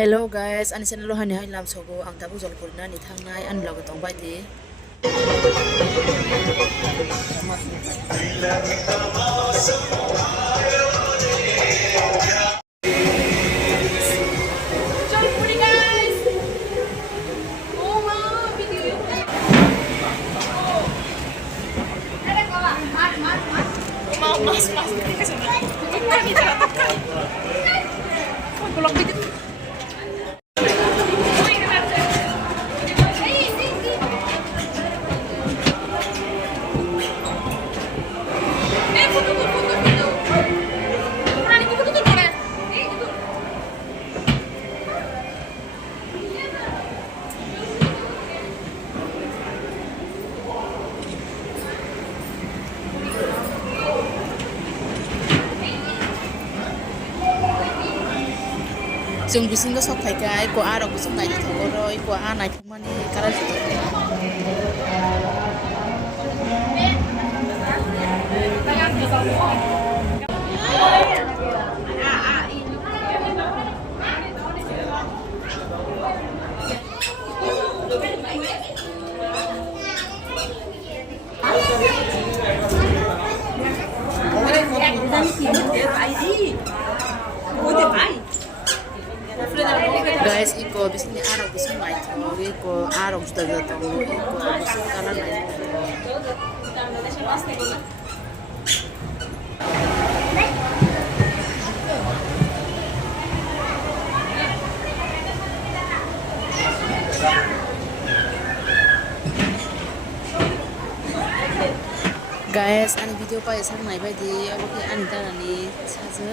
Hello guys, ani channel lo hani hai lam sogo ang tabu jol kurna ni thangnai an log tong bai di. Jung bising do sok thai kai ko a rok bising nai thong roi ko a nai thumani karal guys, iko bising ni arok bising nai thong iko arok juta juta thong iko bising karal nai guys, ani video pa isang nai bai di oke ani tanani chaje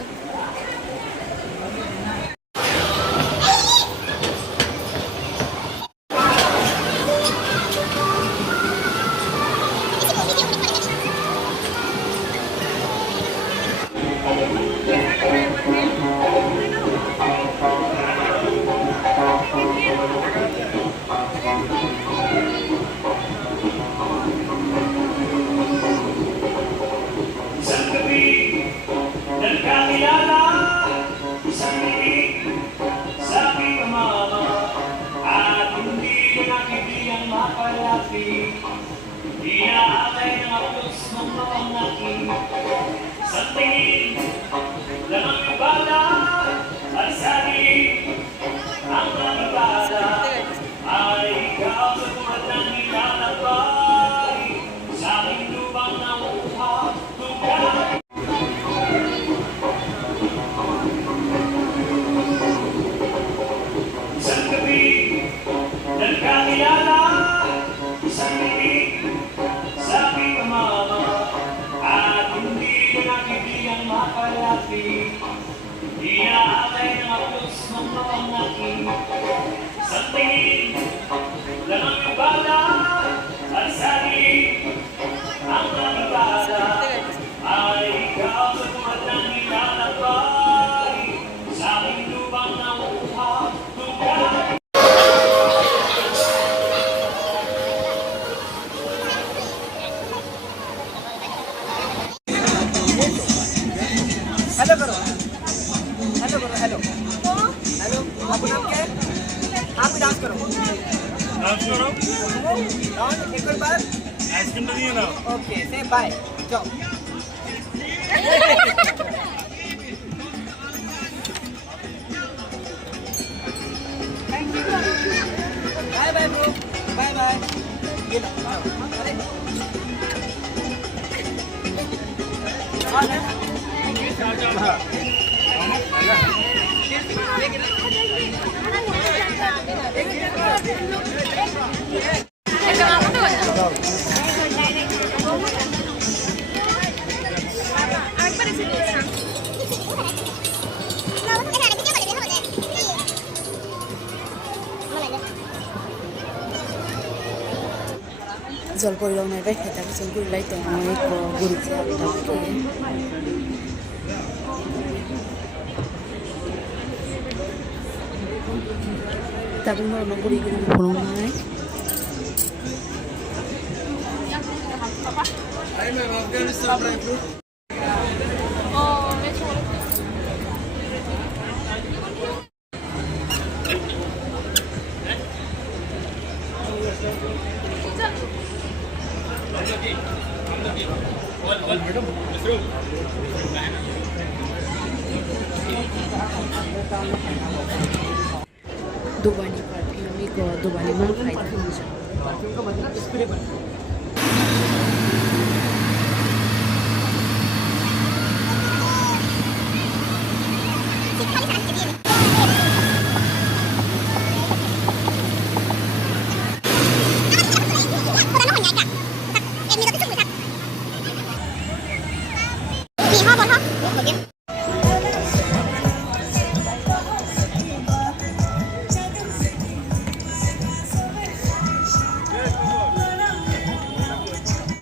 Okay, say bye. Go. Thank you. Bye bye bro. Bye bye. Ye लो. জলপরি রং নাই by খেতা কিছু গুড়ি লাই তং মই কো গুড়ি চা তাকে তাবি mo no গুড়ি গুড়ি ফোন নাই Ay, me va a organizar para el दुबानी परफ्यूम iko दुबानी mang khai ta परफ्यूम का मतलब स्प्रे परफ्यूम